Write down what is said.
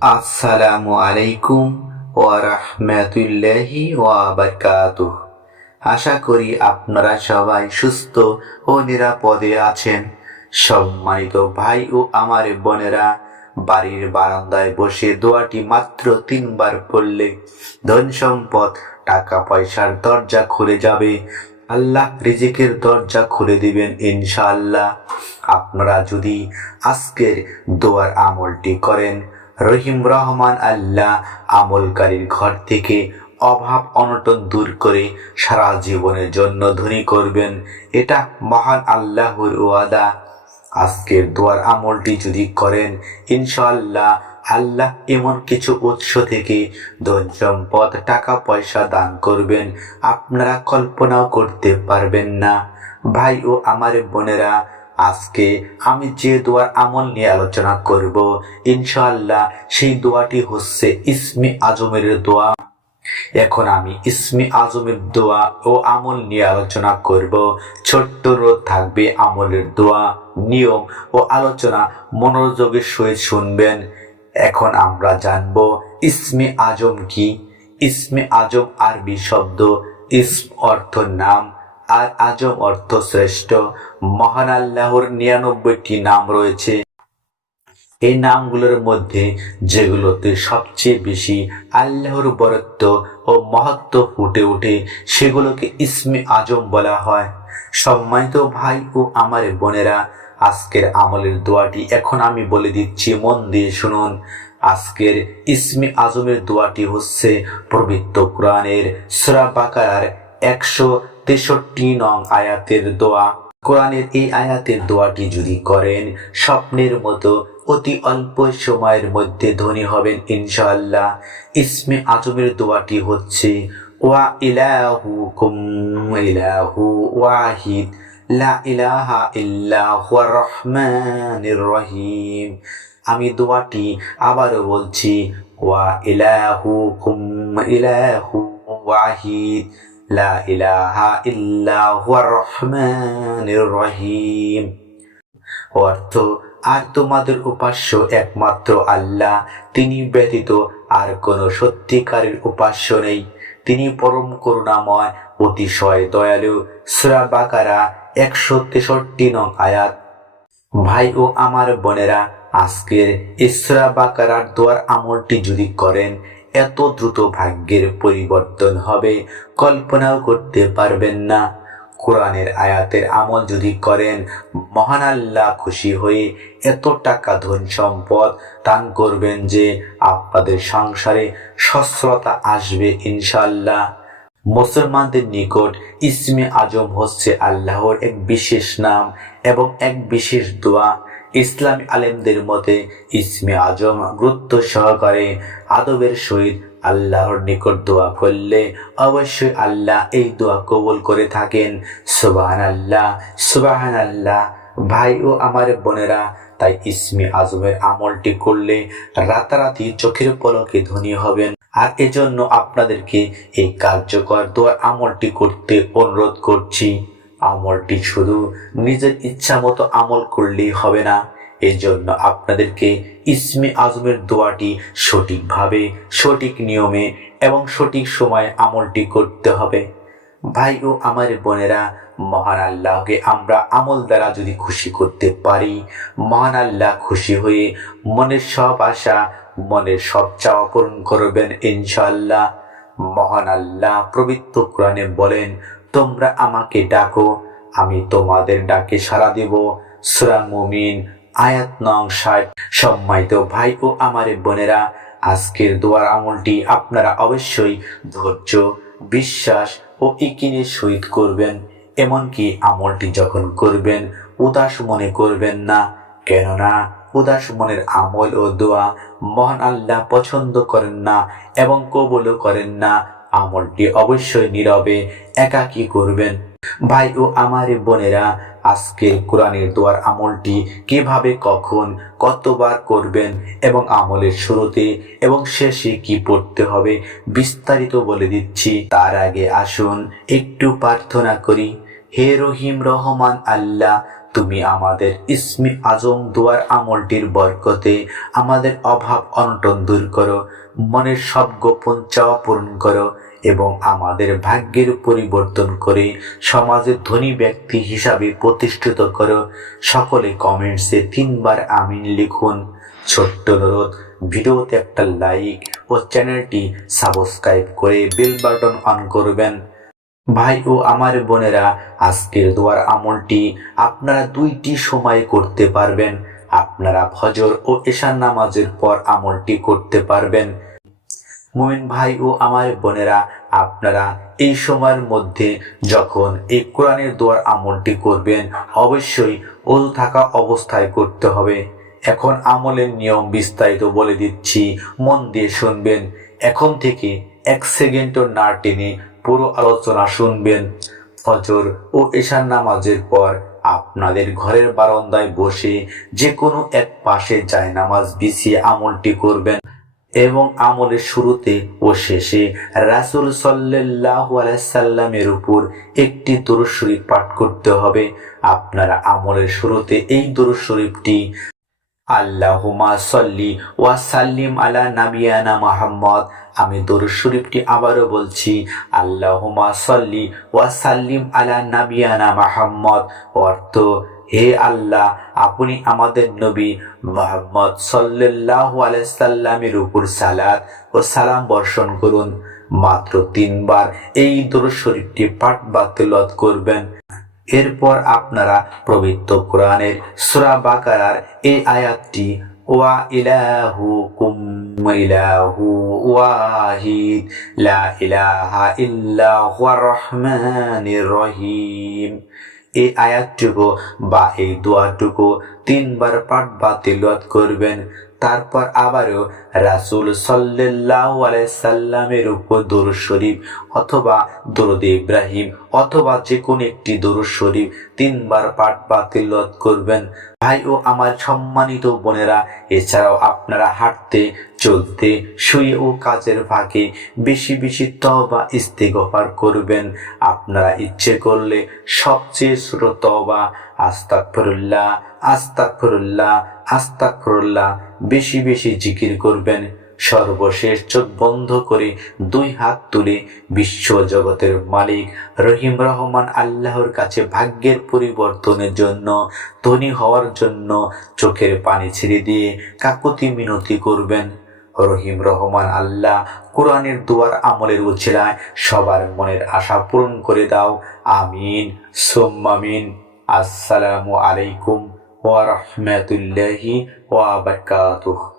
আসসালামু আলাইকুম ওয়া রাহমাতুল্লাহি ওয়া বারাকাতুহু। আশা করি আপনারা সবাই সুস্থ ও নিরাপদে আছেন। সম্মানিত ভাই ও আমার বোনেরা, বাড়ির বারান্দায় বসে দোয়াটি মাত্র তিনবার পড়লে ধন সম্পদ টাকা পয়সার দরজা খুলে যাবে। আল্লাহ রিজিকের দরজা খুলে দিবেন ইনশাআল্লাহ। আপনারা যদি আজকের দোয়ার আমলটি করেন, রহিম রহমান আল্লাহ আমলকারীর ঘর থেকে অভাব অনটন দূর করে সারা জীবনের জন্য ধনী করবেন। এটা মহান আল্লাহর ওয়াদা। আজকের দোয়ার আমলটি যদি করেন, ইনশাআল্লাহ আল্লাহ এমন কিছু উৎস থেকে ধন সম্পদ টাকা পয়সা দান করবেন। আপনারা কল্পনাও করতে পারবেন না। ভাই ও আমার বোনেরা, আজকে আমি যে দোয়ার আমল নিয়ে আলোচনা করব, ইনশাআল্লাহ সেই দোয়াটি হচ্ছে ইসমি আজমের দোয়া। এখন আমি ইসমি আজমের দোয়া ও আমল নিয়ে আলোচনা করব। ছোট্ট রোদ থাকবে আমলের দোয়া, নিয়ম ও আলোচনা মনোযোগের সহিত শুনবেন। এখন আমরা জানব ইসমি আজম কি? ইসমি আজম আরবি শব্দ, ইসম অর্থ নাম, আর আজম অর্থ শ্রেষ্ঠ। মহান আল্লাহর নিরানব্বইটি নাম রয়েছে। এই নামগুলোর মধ্যে যেগুলোতে সবচেয়ে বেশি আল্লাহর বরত্ব ও মহত্ব ফুটে ওঠে, সেগুলোকে ইসমে আজম বলা হয়। সম্মানিত ভাই ও আমার বোনেরা আজকের আমলের দোয়াটি এখন আমি বলে দিচ্ছি, মন দিয়ে শুনুন। আজকের ইসমে আজমের দোয়াটি হচ্ছে পবিত্র কোরআনের সুরা বাকার একশো তেষট্টি নং আয়াতের দোয়া। কোরআনের এই আয়াতের দোয়াটি যদি করেন, স্বপ্নের মতো অতি অল্প সময়ের মধ্যে ধনী হবেন ইনশাআল্লাহ। ইসমে আজমের দোয়াটি হচ্ছে, ওয়া ইলাহু কুম, ইলাহু ওয়াহিদ। লা ইলাহা ইল্লা হুয়া রহমানির রহিম। আমি দোয়াটি আবারও বলছি, ওয়া ইলাহু কুম ইলাহু ওয়াহিদ। লা ইলাহা ইল্লা হুয়া রহমানির রহিম। অর্থ, আর তোমাদের উপাস্য একমাত্র আল্লাহ, তিনি ব্যতীত আর কোনো সত্যিকারের উপাস্য নেই। তিনি পরম করুণাময়, অতিশয় দয়ালু। সুরা বাকারা একশো তেষট্টি নং আয়াত। ভাই ও আমার বোনেরা, আজকের ইসরা বাকারার দোয়ার আমলটি যদি করেন, এত দ্রুত ভাগ্যের পরিবর্তন হবে, কল্পনাও করতে পারবেন না। কোরআনের আয়াতের আমল যদি করেন, মহান আল্লাহ খুশি হয়ে এত টাকা ধন সম্পদ দান করবেন যে, আপনাদের সংসারে সস্রতা আসবে ইনশাল্লাহ মুসলমানদের নিকট ইসমে আজম হচ্ছে আল্লাহর এক বিশেষ নাম এবং এক বিশেষ দোয়া। ইসলামী আলেমদের মতে ইসমে আজম গুরুত্ব সহকারে আদবের সহিত আল্লাহর নিকট দোয়া করলে অবশ্যই আল্লাহ এই দোয়া কবুল করে থাকেন। সুবাহান আল্লাহ সুবাহান আল্লাহ ভাই ও আমার বোনেরা, তাই ইসমি আজমের আমলটি করলে রাতারাতি চোখের পলকে ধনী হবেন। আর এজন্য আপনাদেরকে এই কার্যকর দোয়ার আমলটি করতে অনুরোধ করছি। আমলটি শুধু নিজের ইচ্ছা মতো আমল করলেই হবে না। এজন্য আপনাদেরকে ইসমে আজমের দোয়াটি সঠিকভাবে, সঠিক নিয়মে এবং সঠিক সময়ে আমলটি করতে হবে। ভাই ও আমার বোনেরা, মহান আল্লাহকে আমরা আমল দ্বারা যদি খুশি করতে পারি, মহান আল্লাহ খুশি হয়ে মনের সব আশা মনের সব চাওয়া পূরণ করবেন ইনশাল্লাহ মহান আল্লাহ পবিত্র কোরআনে বলেন, তোমরা আমাকে ডাকো, আমি তোমাদের ডাকে সাড়া দেব। সুরা মুমিন, আয়াত নং ষাট। সম্মানিত ভাই ও আমার বোনেরা, আজকের দোয়ার আমলটি আপনারা অবশ্যই ধৈর্য, বিশ্বাস ও ইকিনের সহিত করবেন। এমনকি আমলটি যখন করবেন, উদাস মনে করবেন না। কেননা উদাস মনের আমল ও দোয়া মহান আল্লাহ পছন্দ করেন না এবং কবলও করেন না। আমলটি অবশ্যই নীরবে একাকী করবেন। ভাই ও আমার বোনেরা আজকের কোরআনের দোয়ার আমলটি কীভাবে, কখন, কতবার করবেন এবং আমলের শুরুতে এবং শেষে কি পড়তে হবে বিস্তারিত বলে দিচ্ছি। তার আগে আসুন একটু প্রার্থনা করি। হে রহিম রহমান আল্লাহ তুমি আমাদের ইসমি আজম দুয়ার আমলটির বরকতে আমাদের অভাব অনটন দূর করো, মনের সব গোপন চাওয়া পূরণ করো এবং আমাদের ভাগ্যের পরিবর্তন করে সমাজের ধনী ব্যক্তি হিসাবে প্রতিষ্ঠিত করো। সকলে কমেন্টসে তিনবার আমিন লিখুন। ছোট্ট অনুরোধ, ভিডিওতে একটা লাইক ও চ্যানেলটি সাবস্ক্রাইব করে বেল বাটন অন করবেন। ভাই ও আমার বোনেরা, আজকের দোয়ার আমলটি আপনারা দুইটি সময় করতে পারবেন। আপনারা ফজর ও এশার নামাজের পর আমলটি করতে পারবেন। মুমিন ভাই ও আমার বোনেরা, আপনারা এই সময়ের মধ্যে যখন এই কোরআনের দোয়ার আমলটি করবেন, অবশ্যই ওজু থাকা অবস্থায় করতে হবে। এখন আমলের নিয়ম বিস্তারিত বলে দিচ্ছি, মন দিয়ে শুনবেন। এখন থেকে এক সেকেন্ডও না টেনে পুরো আলোচনা শুনবেন। ফজর ও এশার নামাজের পর আপনাদের ঘরের বারান্দায় বসে যে কোনো এক পাশে যায় নামাজ বিছিয়ে আমলটি করবেন এবং আমলের শুরুতে ও শেষে রাসুল সাল্লাহ সাল্লামের উপর একটি দরুদ শরীফ পাঠ করতে হবে। আপনারা আমলের শুরুতে এই দরুদ শরীফটি আল্লাহুমা সল্লি ওয়া সাল্লিম আলা নাবিয়ানা মাহমদ আমি দরুদ শরীফটি আবারও বলছি আল্লাহুমা সল্লি ওয়া সাল্লিম আলা নাবিয়ানা মাহমদ অর্থ, হে আল্লাহ, আপনি আমাদের নবী মোহাম্মদ সাল্লাহ আলাইসাল্লামের উপর সালাদ ও সালাম বর্ষণ করুন। মাত্র তিনবার এই দরুদ শরীফটি পাঠ বা তেলাওয়াত করবেন। এরপর আপনারা পবিত্র কোরআনের সূরা বাকারার এই আয়াতটি, ওয়া ইলাহু কুম ইলাহু ওয়াহিদ, লা ইলাহা ইল্লা হুয়া রহমানির রহিম। এই আয়াতটুকু বা এই দোয়াটুকু তিনবার পাঠ বা তিলওয়াত করবেন। তারপর আবারও রাসুল সাল্লাহ সাল্লামের উপর দরুদ শরীফ অথবা দরুদ ইব্রাহিম অথবা যে কোনো একটি দরুদ শরীফ তিনবার পাঠ বা তিলত করবেন। ভাই ও আমার সম্মানিত বোনেরা, এছাড়াও আপনারা হাঁটতে, চলতে, শুয়ে ও কাজের ফাঁকে বেশি বেশি তবা ইস্তেগফার করবেন। আপনারা ইচ্ছে করলে সবচেয়ে ছোট তবা আস্তাকফিরুল্লাহ আস্তাকফিরুল্লাহ আস্তাকফিরুল্লাহ বেশি বেশি জিকির করবেন। সর্বশেষ চোখ বন্ধ করে দুই হাত তুলে বিশ্ব জগতের মালিক রহিম রহমান আল্লাহর কাছে ভাগ্যের পরিবর্তনের জন্য, ধনী হওয়ার জন্য চোখের পানি ছেড়ে দিয়ে কাকুতি মিনতি করবেন। রহিম রহমান আল্লাহ কোরআনের দুয়ার আমলের উছিলায় সবার মনের আশা পূরণ করে দাও। আমিন। সোম্মামিন। আসসালামু আলাইকুম। ওয়া রাহমাতুল্লাহি ওয়া বারাকাতুহু